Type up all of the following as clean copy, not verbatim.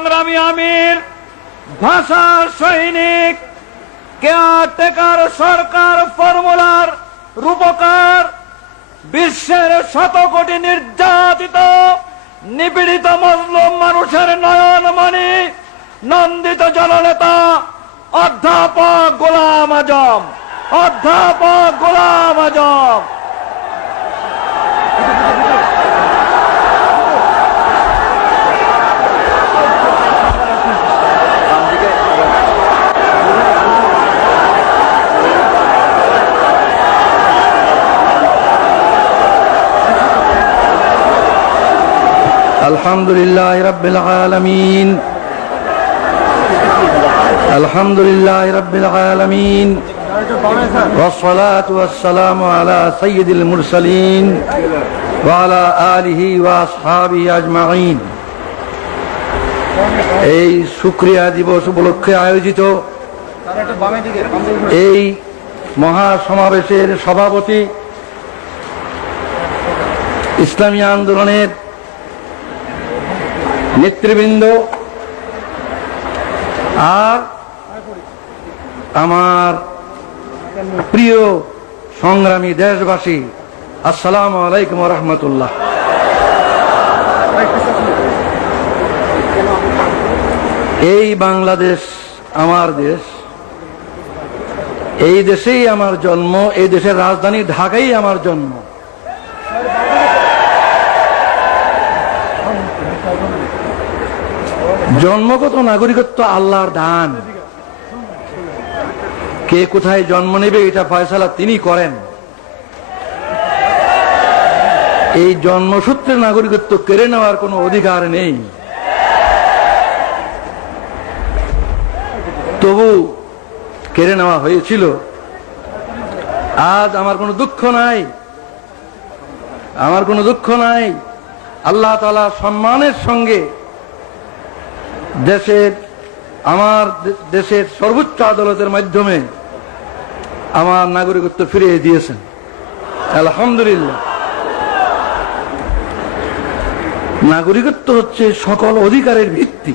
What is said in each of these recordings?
সংগ্রামী আমির, ভাষা সৈনিক, কেয়ারটেকার সরকার ফর্মুলার রূপকার, বিশ্বের শত কোটি নির্যাতিত নিপীড়িত মজলুম মানুষের নয়নমণি, নন্দিত জননেতা অধ্যাপক গোলাম আজম, অধ্যাপক গোলাম আজম। আলহামদুলিল্লাহ রাব্বিল আলামিন, আলহামদুলিল্লাহ রাব্বিল আলামিন, ওয়াসসালাতু ওয়াসসালামু আলা সাইয়্যিদিল মুরসালিন ওয়া আলা আলিহি ওয়া আসহাবিহি আজমাইন। এই শুকরিয়া দিবস উপলক্ষে আয়োজিত এই মহাসমাবেশের সভাপতি, ইসলামী আন্দোলনের নেতৃবৃন্দ, আর আমার প্রিয় সংগ্রামী দেশবাসী, আসসালামু আলাইকুম ওয়া রাহমাতুল্লাহ। এই বাংলাদেশ আমার দেশ, এই দেশেই আমার জন্ম, এই দেশের রাজধানী ঢাকাই আমার জন্ম। জন্মগত নাগরিকত্ব আল্লাহর দান, কে কোথায় জন্ম নেবে এটা ফয়সালা তিনি করেন। এই জন্মসূত্রে নাগরিকত্ব কেড়ে নেওয়ার কোনো অধিকার নেই। তবু কেড়ে নেওয়া হয়েছিল। আজ আমার কোনো দুঃখ নাই, আমার কোনো দুঃখ নাই। আল্লাহ তাআলা সম্মানের সঙ্গে আমার দেশের সর্বোচ্চ আদালতের মাধ্যমে আমার নাগরিকত্ব ফিরিয়ে দিয়েছেন, আলহামদুলিল্লাহ। নাগরিকত্ব হচ্ছে সকল অধিকারের ভিত্তি।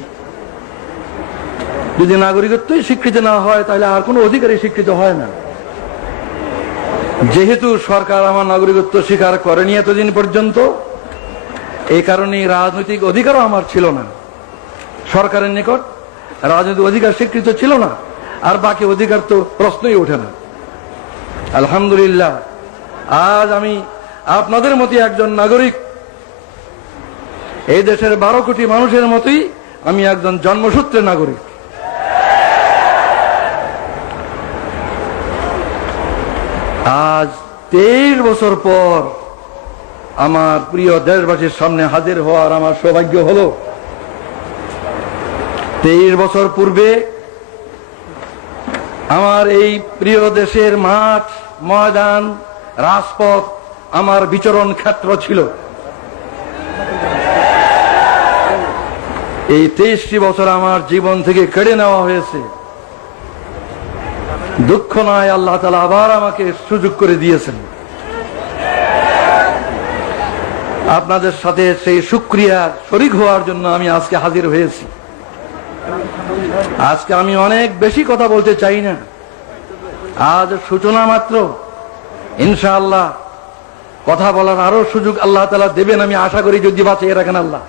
যদি নাগরিকত্বই স্বীকৃতি না হয় তাহলে আর কোনো অধিকারই স্বীকৃত হয় না। যেহেতু সরকার আমার নাগরিকত্ব স্বীকার করেনি এতদিন পর্যন্ত, এই কারণে রাজনৈতিক অধিকারও আমার ছিল না। সরকারের নিকট রাজনৈতিক অধিকার স্বীকৃত ছিল না, আর বাকি অধিকার তো প্রশ্নই ওঠে না। আলহামদুলিল্লাহ, আজ আমি আপনাদের মতোই একজন নাগরিক। এই দেশের 12 কোটি মানুষের মতোই আমি একজন জন্মসূত্রে নাগরিক। আজ 23 বছর পর আমার প্রিয় দেশবাসীর সামনে হাজির হওয়ার আমার সৌভাগ্য হলো। 23 বছর পূর্বে আমার এই প্রিয় দেশের মাঠ, ময়দান, রাজপথ আমার বিচরণ ক্ষেত্র ছিল। এই 23টি বছর আমার জীবন থেকে কেড়ে নেওয়া হয়েছে। দুঃখ নয়, আল্লাহ তাআলা আবার আমাকে সুযোগ করে দিয়েছেন। আপনাদের সাথে সেই শুকরিয়ার শরীক হওয়ার জন্য আমি আজকে হাজির হয়েছি। আজকে আমি অনেক বেশি কথা বলতে চাই না, আজ সূচনা মাত্র। ইনশাআল্লাহ কথা বলার আরো সুযোগ আল্লাহ তাআলা দেবেন, আমি আশা করি, যদি বাঁচিয়ে রাখেন আল্লাহ।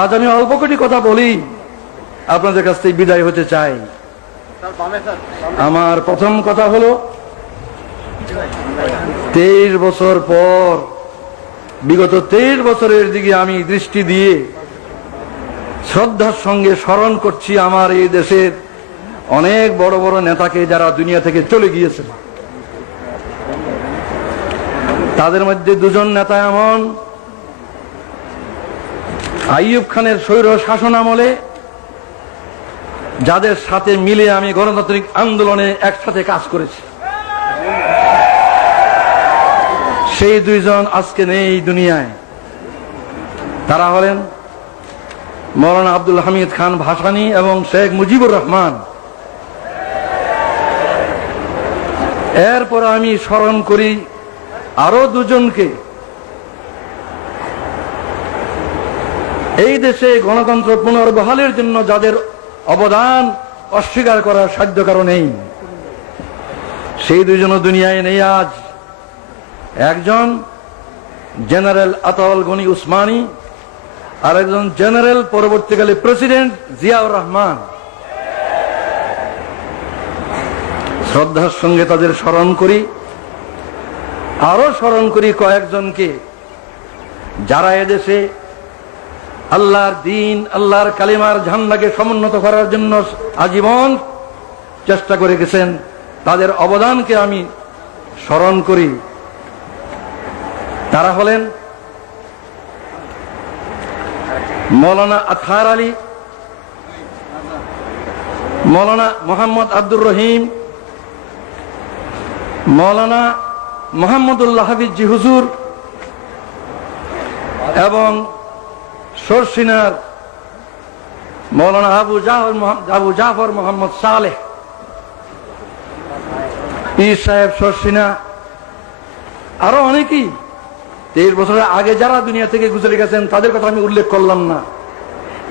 আজ আমি অল্প কটি কথা বলি, আপনাদের কাছ থেকে বিদায় হতে চাই। আমার প্রথম কথা হলো, 23 বছর পর, বিগত 23 বছরের দিকে আমি দৃষ্টি দিয়ে শ্রদ্ধার সঙ্গে স্মরণ করছি আমার এই দেশের অনেক বড় বড় নেতাকে, যারা দুনিয়া থেকে চলে গিয়েছেন। তাদের মধ্যে 2জন নেতা এমন, আইয়ুব খানের স্বৈর শাসন আমলে যাদের সাথে মিলে আমি গণতান্ত্রিক আন্দোলনে একসাথে কাজ করেছি, সেই 2জন আজকে নেই দুনিয়ায়। তারা হলেন মৌলানা আব্দুল হামিদ খান ভাসানী এবং শেখ মুজিবুর রহমান। এরপর আমি স্মরণ করি আরো 2জনকে, এই দেশে গণতন্ত্র পুনর্বহালের জন্য যাদের অবদান অস্বীকার করার সাধ্য কারণ নেই, সেই দুইজনও দুনিয়ায় নেই আজ। একজন জেনারেল আতাউল গনি উসমানী, আর একজন জেনারেল পরবর্তীকালে প্রেসিডেন্ট জিয়াউর রহমান। শ্রদ্ধার সঙ্গে তাদের স্মরণ করি। আরো স্মরণ করি কয়েকজনকে যারা এদেশে আল্লাহর দিন, আল্লাহর কালিমার ঝান্ডাকে সমুন্নত করার জন্য আজীবন চেষ্টা করে গেছেন। তাদের অবদানকে আমি স্মরণ করি। তারা হলেন মৌলানা আতহার আলী, মৌলানা মোহাম্মদ আব্দুর রহিম, মৌলানা মোহাম্মদুল্লাহ হাফিজি হুজুর এবং সরসিনার মৌলানা আবু জাফর মোহাম্মদ সালেহ, পীর সাহেব সরসিনা, আরো অনেকেই 23 বছরের আগে যারা দুনিয়া থেকে গুজরে গেছেন তাদের কথা আমি উল্লেখ করলাম না।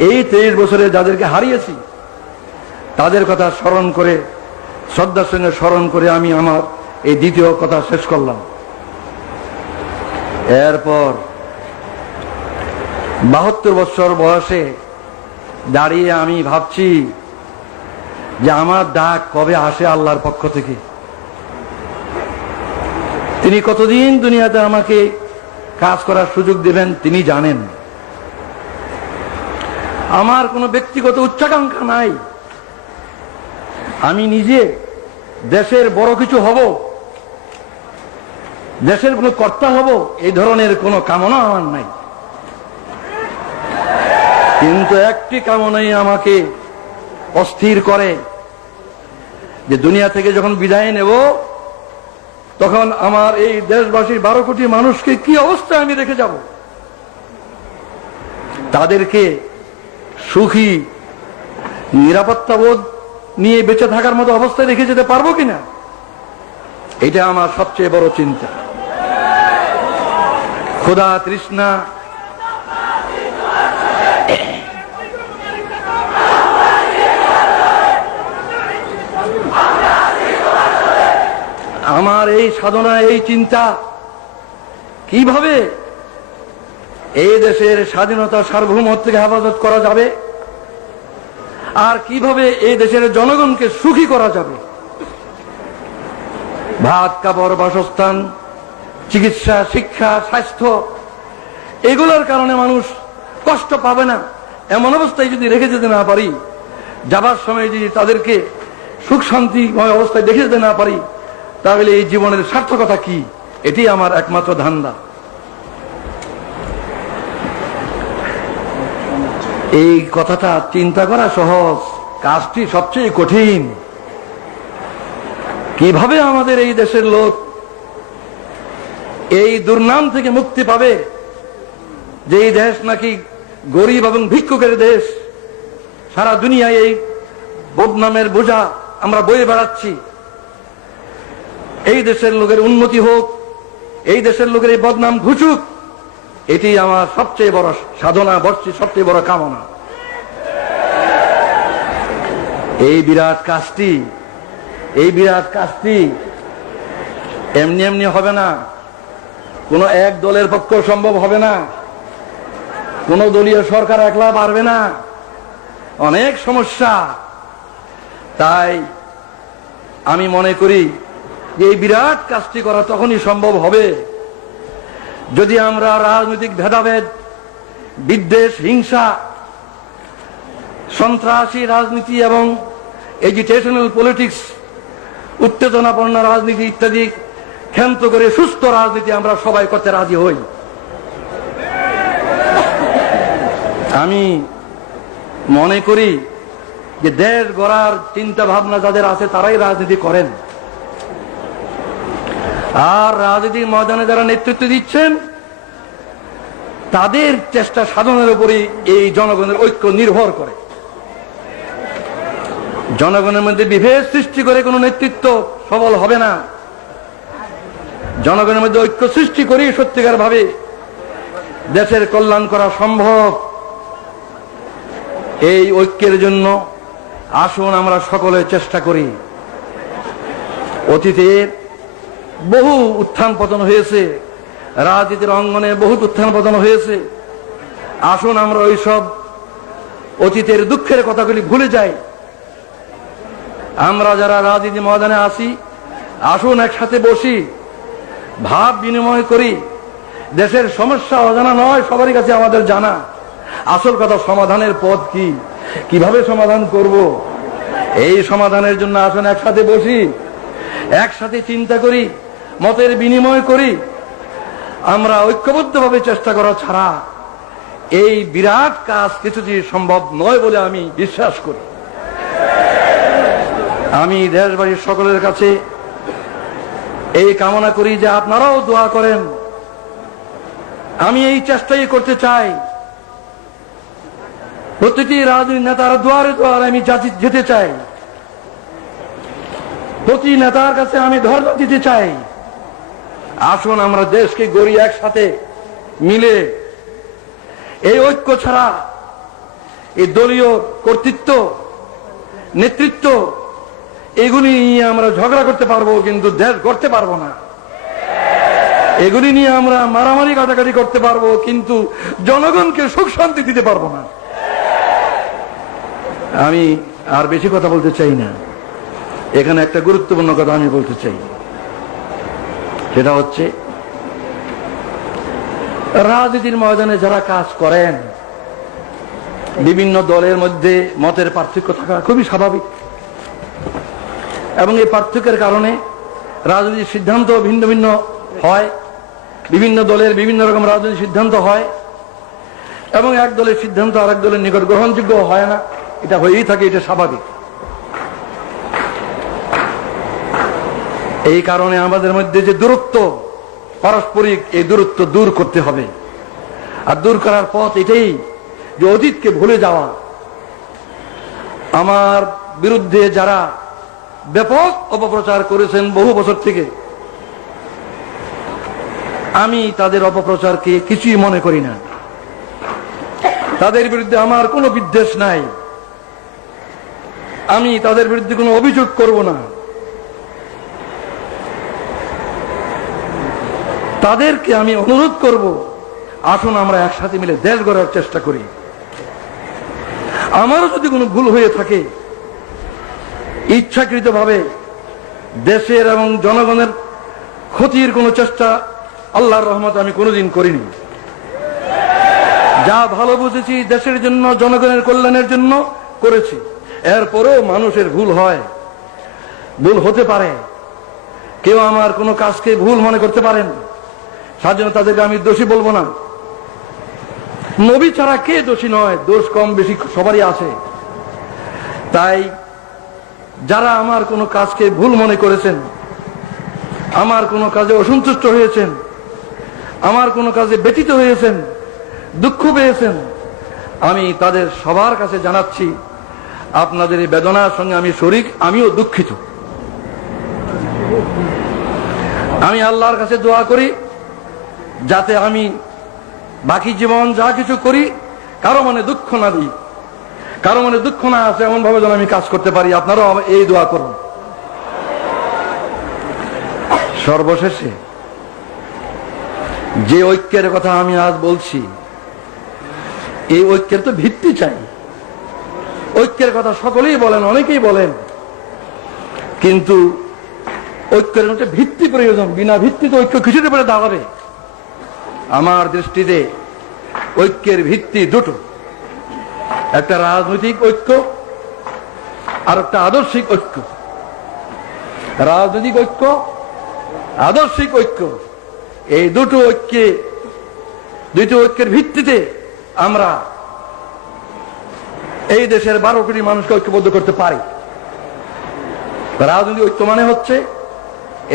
এই 23 বছরে যাদেরকে হারিয়েছি তাদের কথা স্মরণ করে, শ্রদ্ধার সঙ্গে স্মরণ করে আমি আমার এই দ্বিতীয় কথা শেষ করলাম। এরপর 72 বছর বয়সে দাঁড়িয়ে আমি ভাবছি যে আমার ডাক কবে আসে আল্লাহর পক্ষ থেকে। তিনি কতদিন দুনিয়াতে আমাকে কাজ করার সুযোগ দেবেন তিনি জানেন। আমার কোনো ব্যক্তিগত উচ্চাকাঙ্ক্ষা নাই। আমি নিজে দেশের বড় কিছু হব, দেশের কোনো কর্তা হব, এই ধরনের কোনো কামনা আমার নাই। কিন্তু একটি কামনাই আমাকে অস্থির করে যে দুনিয়া থেকে যখন বিদায় নেব তখন আমার এই দেশবাসীর 12 কোটি মানুষকে কি অবস্থায় আমি রেখে যাব। তাদেরকে সুখী, নিরাপত্তাবোধ নিয়ে বেঁচে থাকার মতো অবস্থায় রেখে যেতে পারবো কিনা, এটা আমার সবচেয়ে বড় চিন্তা। ক্ষুধা তৃষ্ণা, আমার এই সাধনা, এই চিন্তা কিভাবে এই দেশের স্বাধীনতা সার্বভৌমত্ব থেকে হেফাজত করা যাবে আর কিভাবে এই দেশের জনগণকে সুখী করা যাবে। ভাত, কাপড়, বাসস্থান, চিকিৎসা, শিক্ষা, স্বাস্থ্য, এগুলোর কারণে মানুষ কষ্ট পাবে না এমন অবস্থায় যদি রেখে যেতে না পারি, যাবার সময় যদি তাদেরকে সুখ শান্তিময় অবস্থায় দেখে যেতে না পারি, তাহলে এই জীবনের সার্থকতা কি? এটি আমার একমাত্র ধান্দা। এই কথাটা চিন্তা করা সহজ, কাজটি সবচেয়ে কঠিন। কিভাবে আমাদের এই দেশের লোক এই দুর্নাম থেকে মুক্তি পাবে যে এই দেশ নাকি গরিব এবং ভিক্ষুকের দেশ। সারা দুনিয়ায় এই বদনামের বোঝা আমরা বয়ে বেড়াচ্ছি। এই দেশের লোকের উন্নতি হোক, এই দেশের লোকের এই বদনাম ঘুচুক, এটি আমার সবচেয়ে বড় সাধনা, সবচেয়ে বড় কামনা। এই বিরাট কাজটি এমনি এমনি হবে না, কোন এক দলের পক্ষে সম্ভব হবে না, কোন দলীয় সরকার একলা পারবে না, অনেক সমস্যা। তাই আমি মনে করি যে এই বিরাট কাজটি করা তখনই সম্ভব হবে যদি আমরা রাজনৈতিক ভেদাভেদ, বিদ্বেষ, হিংসা, সন্ত্রাসী রাজনীতি এবং এজিটেশনাল পলিটিক্স, উত্তেজনাপূর্ণ রাজনীতি ইত্যাদি ক্ষান্ত করে সুস্থ রাজনীতি আমরা সবাই করতে রাজি হই। আমি মনে করি যে দেশ গড়ার চিন্তা ভাবনা যাদের আছে তারাই রাজনীতি করেন, আর রাজনীতির ময়দানে যারা নেতৃত্ব দিচ্ছেন তাদের চেষ্টা সাধনের উপরই এই জনগণের ঐক্য নির্ভর করে। জনগণের মধ্যে বিভেদ সৃষ্টি করে কোনো নেতৃত্ব সফল হবে না। জনগণের মধ্যে ঐক্য সৃষ্টি করেই সত্যিকার ভাবে দেশের কল্যাণ করা সম্ভব। এই ঐক্যের জন্য আসুন আমরা সকলে চেষ্টা করি। অতীতের বহু উত্থান পতন হয়েছে, রাজনীতির অঙ্গনে বহুত উত্থান পতন হয়েছে। আসুন আমরা ওইসব অতীতের দুঃখের কথাগুলি ভুলে যাই। আমরা যারা রাজনীতি ময়দানে আসি, আসুন একসাথে বসি, ভাব বিনিময় করি। দেশের সমস্যা অজানা নয়, সবারই কাছে আমাদের জানা। আসল কথা সমাধানের পথ কি, কিভাবে সমাধান করব, এই সমাধানের জন্য আসুন একসাথে বসি, একসাথে চিন্তা করি, মতের বিনিময় করি। আমরা ঐক্যবদ্ধভাবে চেষ্টা করা ছাড়া এই বিরাট কাজ কিছুটি সম্ভব নয় বলে আমি বিশ্বাস করি। আমি দেশবাসীর সকলের কাছে এই কামনা করি যে আপনারাও দোয়া করেন। আমি এই চেষ্টাই করতে চাই, প্রতিটি রাজনৈতিক নেতার দুয়ারে দুয়ারে আমি যেতে চাই, প্রতি নেতার কাছে আমি ধর্ম দিতে চাই। আসুন আমরা দেশকে গড়ি একসাথে মিলে। এই ঐক্য ছাড়া এই দলীয় কর্তৃত্ব, নেতৃত্ব, এগুলি নিয়ে আমরা ঝগড়া করতে পারবো, কিন্তু দেশ গড়তে পারবো না। এগুলি নিয়ে আমরা মারামারি কাটাকাটি করতে পারবো, কিন্তু জনগণকে সুখ শান্তি দিতে পারবো না। আমি আর বেশি কথা বলতে চাই না। এখানে একটা গুরুত্বপূর্ণ কথা আমি বলতে চাই, সেটা হচ্ছে রাজনীতির ময়দানে যারা কাজ করেন, বিভিন্ন দলের মধ্যে মতের পার্থক্য থাকা খুবই স্বাভাবিক, এবং এই পার্থক্যের কারণে রাজনৈতিক সিদ্ধান্ত ভিন্ন ভিন্ন হয়। বিভিন্ন দলের বিভিন্ন রকম রাজনৈতিক সিদ্ধান্ত হয়, এবং এক দলের সিদ্ধান্ত আরেক দলের নিকট গ্রহণযোগ্য হয় না। এটা হয়েই থাকে, এটা স্বাভাবিক। এই কারণে আমাদের মধ্যে যে দূরত্ব পারস্পরিক, এই দূরত্ব দূর করতে হবে। আর দূর করার পথ এটাই যে অতীতকে ভুলে যাওয়া। আমার বিরুদ্ধে যারা ব্যাপক অপপ্রচার করেছেন বহু বছর থেকে, আমি তাদের অপপ্রচারকে কিছুই মনে করি না। তাদের বিরুদ্ধে আমার কোনো বিদ্বেষ নাই, আমি তাদের বিরুদ্ধে কোনো অভিযোগ করব না। তাদেরকে আমি অনুরোধ করব, আসুন আমরা একসাথে মিলে দেশ গড়ার চেষ্টা করি। আমারও যদি কোনো ভুল হয়ে থাকে, ইচ্ছাকৃতভাবে দেশের এবং জনগণের ক্ষতির কোনো চেষ্টা আল্লাহর রহমতে আমি কোনোদিন করিনি। যা ভালো বুঝেছি দেশের জন্য, জনগণের কল্যাণের জন্য করেছি। এরপরেও মানুষের ভুল হয়, ভুল হতে পারে। কেউ আমার কোনো কাজকে ভুল মনে করতে পারেন, তার জন্য তাদেরকে আমি দোষী বলবো না। নবী ছাড়া কে দোষী নয়? দোষ কম বেশি সবারই আছে। তাই যারা আমার কোনো কাজকে ভুল মনে করেছেন, আমার কোনো কাজে অসন্তুষ্ট হয়েছেন, আমার কোনো কাজে ব্যথিত হয়েছেন, দুঃখ পেয়েছেন, আমি তাদের সবার কাছে জানাচ্ছি, আপনাদের এই বেদনার সঙ্গে আমি শরীক, আমিও দুঃখিত। আমি আল্লাহর কাছে দোয়া করি যাতে আমি বাকি জীবন যা কিছু করি কারো মনে দুঃখ না দিই, কারো মনে দুঃখ না আসে এমন ভাবে যেন আমি কাজ করতে পারি। আপনারাও এই দোয়া করুন। সর্বশেষে যে ঐক্যের কথা আমি আজ বলছি, এই ঐক্যের তো ভিত্তি চাই। ঐক্যের কথা সকলেই বলেন, অনেকেই বলেন, কিন্তু ঐক্যের মধ্যে ভিত্তি প্রয়োজন। বিনা ভিত্তিতে ঐক্য কিছুতে পরে দাঁড়াবে। আমার দৃষ্টিতে ঐক্যের ভিত্তি দুটো, একটা রাজনৈতিক ঐক্য আর একটা আদর্শিক ঐক্য। রাজনৈতিক ঐক্য, আদর্শিক ঐক্য, এই দুটো ঐক্যের ভিত্তিতে আমরা এই দেশের 12 কোটি মানুষকে ঐক্যবদ্ধ করতে পারি। রাজনৈতিক ঐক্য মানে হচ্ছে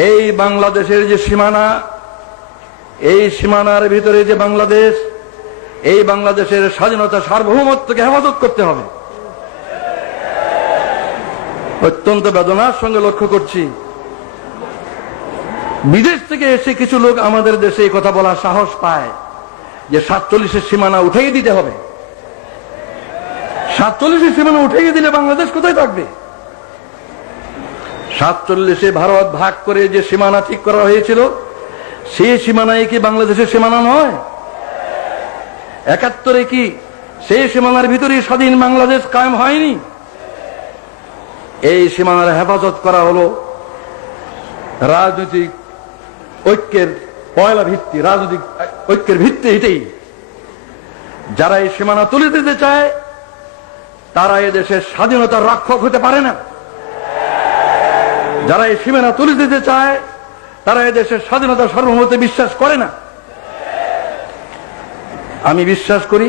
এই বাংলাদেশের যে সীমানা, এই সীমানার ভিতরে যে বাংলাদেশ, এই বাংলাদেশের স্বাধীনতা, সার্বভৌমত্বকে হেফাজত করতে হবে। অত্যন্ত বেদনার সঙ্গে লক্ষ্য করছি, বিদেশ থেকে এসে কিছু লোক আমাদের দেশে এই কথা বলার সাহস পায় যে 47-এর সীমানা উঠিয়ে দিতে হবে। 47 সীমানা উঠিয়ে দিলে বাংলাদেশ কোথায় থাকবে? 47 ভারত ভাগ করে যে সীমানা ঠিক করা হয়েছিল, সেই সীমানায় কি বাংলাদেশের সীমানা নয়? 71 কি সেই সীমানার ভিতরে স্বাধীন বাংলাদেশ কায়েম হয়নি? এই সীমানার হেফাজত করা হলো রাজনৈতিক ঐক্যের পয়লা ভিত্তি, রাজনৈতিক ঐক্যের ভিত্তি। এটাই যারা এই সীমানা তুলে দিতে চায় তারা এদেশের স্বাধীনতার রক্ষক হতে পারে না। যারা এই সীমানা তুলে দিতে চায় তারা এদেশের স্বাধীনতা সার্বভৌমত্বে বিশ্বাস করে না। আমি বিশ্বাস করি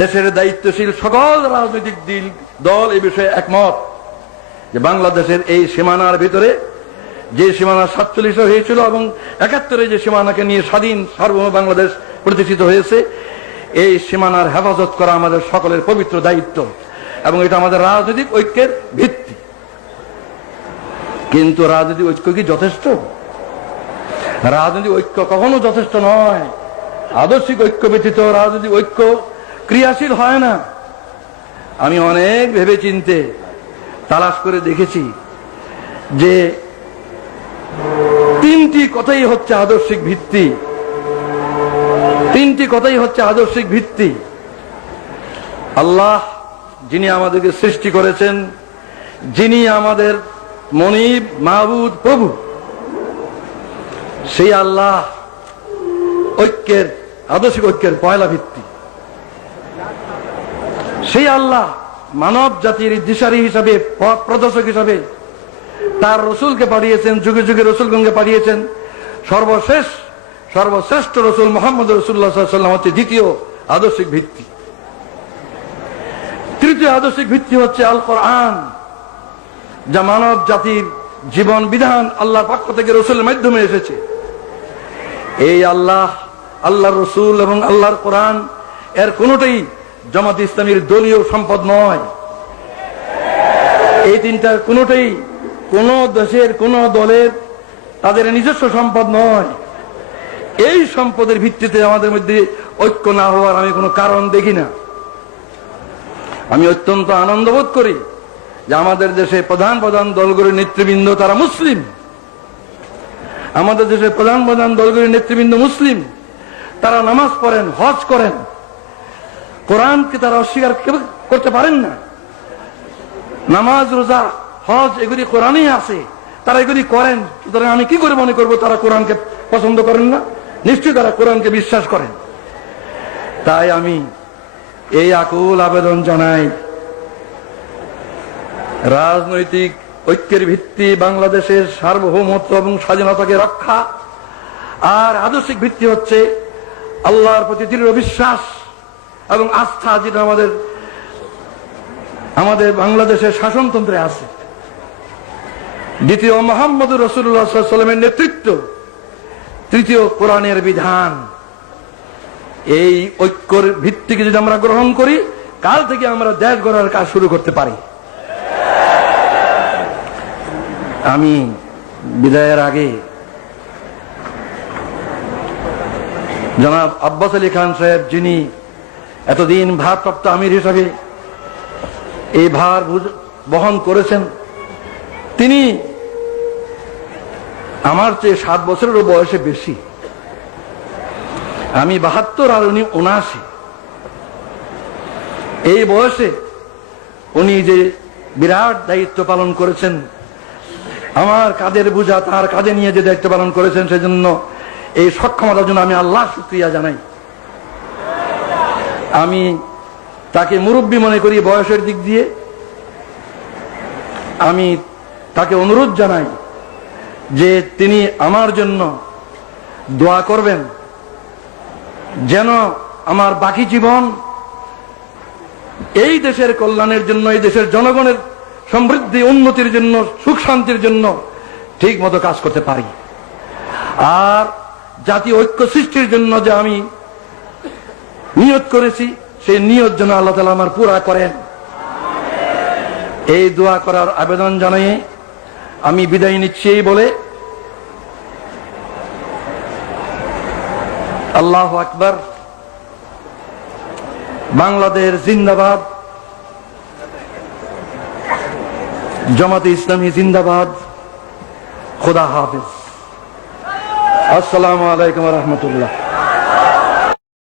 দেশের দায়িত্বশীল সকল রাজনৈতিক দল এই বিষয়ে একমত যে বাংলাদেশের এই সীমানার ভিতরে যে সীমানা 47 হয়েছিল এবং 71 যে সীমানাকে নিয়ে স্বাধীন সার্বভৌম বাংলাদেশ প্রতিষ্ঠিত হয়েছে, এই সীমানার হেফাজত করা আমাদের সকলের পবিত্র দায়িত্ব এবং এটা আমাদের রাজনৈতিক ঐক্যের ভিত্তি। কিন্তু রাজনৈতিক ঐক্য কি যথেষ্ট? রাজনৈতিক ঐক্য কখনো যথেষ্ট নয়। আদর্শিক ঐক্য ব্যতীত রাজনৈতিক ঐক্য ক্রিয়াশীল হয় না। আমি অনেক ভেবে চিন্তে তালাশ করে দেখেছি যে 3টি কথাই হচ্ছে আদর্শিক ভিত্তি। 3টি কথাই হচ্ছে আদর্শিক ভিত্তি। আল্লাহ যিনি আমাদেরকে সৃষ্টি করেছেন, যিনি আমাদের মনিব, মাহবুদ, প্রভু, সেই আল্লাহ ঐক্যের, আদর্শিক ঐক্যের পয়লা ভিত্তি। সেই আল্লাহ মানব জাতির দিশারি হিসাবে, পথ প্রদর্শক হিসাবে তার রসুলকে পাঠিয়েছেন, যুগে যুগে রসুলগণকে পাঠিয়েছেন। সর্বশ্রেষ্ঠ রসুল মুহাম্মদ রাসূলুল্লাহ সাল্লাল্লাহু আলাইহি ওয়াসাল্লাম হচ্ছে দ্বিতীয় আদর্শিক ভিত্তি। তৃতীয় আদর্শিক ভিত্তি হচ্ছে আল কোরআন, যা মানব জাতির জীবন বিধান আল্লাহর পক্ষ থেকে রসুলের মাধ্যমে এসেছে। এই আল্লাহ, আল্লাহর রসুল এবং আল্লাহর কোরআন এর কোনটাই জামাত ইসলামীর দলীয় সম্পদ নয়। এই তিনটার কোনটাই কোন দেশের কোন দলের তাদের নিজস্ব সম্পদ নয়। এই সম্পদের ভিত্তিতে আমাদের মধ্যে ঐক্য না হওয়ার আমি কোনো কারণ দেখি না। আমি অত্যন্ত আনন্দ বোধ করি যে আমাদের দেশে প্রধান প্রধান দলগুলির নেতৃবৃন্দ তারা মুসলিম। আমাদের দেশের প্রধান প্রধান দলগুলির নেতৃবৃন্দ মুসলিম। তারা নামাজ পড়েন, হজ করেন, কোরআনকে তারা অস্বীকার করতে পারেন না। নামাজ, রোজা, হজ এগুলি কোরআনেই আছে, তারা এগুলি করেন। সুতরাং আমি কি করে মনে করবো তারা কোরআনকে পছন্দ করেন না? নিশ্চয়ই তারা কোরআনকে বিশ্বাস করেন। তাই আমি এই আকুল আবেদন জানাই, রাজনৈতিক ঐক্যের ভিত্তি বাংলাদেশের সার্বভৌমত্ব এবং স্বাধীনতাকে রক্ষা, আর আদর্শিক ভিত্তি হচ্ছে আল্লাহর প্রতি দৃঢ় বিশ্বাস এবং আস্থা, যেটা আমাদের বাংলাদেশের শাসনতন্ত্রে আছে। দ্বিতীয় মুহাম্মদুর রাসূলুল্লাহ সাল্লাল্লাহু আলাইহি ওয়াসাল্লামের নেতৃত্ব, তৃতীয় কোরআনের বিধান। এই ঐক্যের ভিত্তিকে যদি আমরা গ্রহণ করি, কাল থেকে আমরা দেশ গড়ার কাজ শুরু করতে পারি। আমি বিদায়ের আগে জনাব আব্বাস আলী খান সাহেব, যিনি এতদিন ভারপ্রাপ্ত আমির হিসাবে এই ভার বহন করেছেন, তিনি আমার চেয়ে 7 বছরেরও বয়সে বেশি। আমি 72 আর উনি 79। এই বয়সে উনি যে বিরাট দায়িত্ব পালন করেছেন, আমার কাঁধের বোঝা তার কাঁধে নিয়ে যে দায়িত্ব পালন করেছেন, সেজন্য এই সক্ষমতার জন্য আমি আল্লাহ শুকরিয়া জানাই। আমি তাকে মুরব্বী মনে করি বয়সের দিক দিয়ে। আমি তাকে অনুরোধ জানাই যে তিনি আমার জন্য দোয়া করবেন, যেন আমার বাকি জীবন এই দেশের কল্যাণের জন্য, এই দেশের জনগণের সমৃদ্ধি উন্নতির জন্য, সুখ শান্তির জন্য ঠিক মতো কাজ করতে পারি। আর জাতীয় ঐক্য সৃষ্টির জন্য যে আমি নিয়ত করেছি, সেই নিয়ত যেন আল্লাহ তাআলা আমার পুরা করেন, এই দোয়া করার আবেদন জানাই আমি বিদায় নিচ্ছি। এই বলে আল্লাহু আকবার, বাংলাদেশ জিন্দাবাদ, জামাতে ইসলামী জিন্দাবাদ। খোদা হাফেজ। আসসালামু আলাইকুম ওয়া রাহমাতুল্লাহ।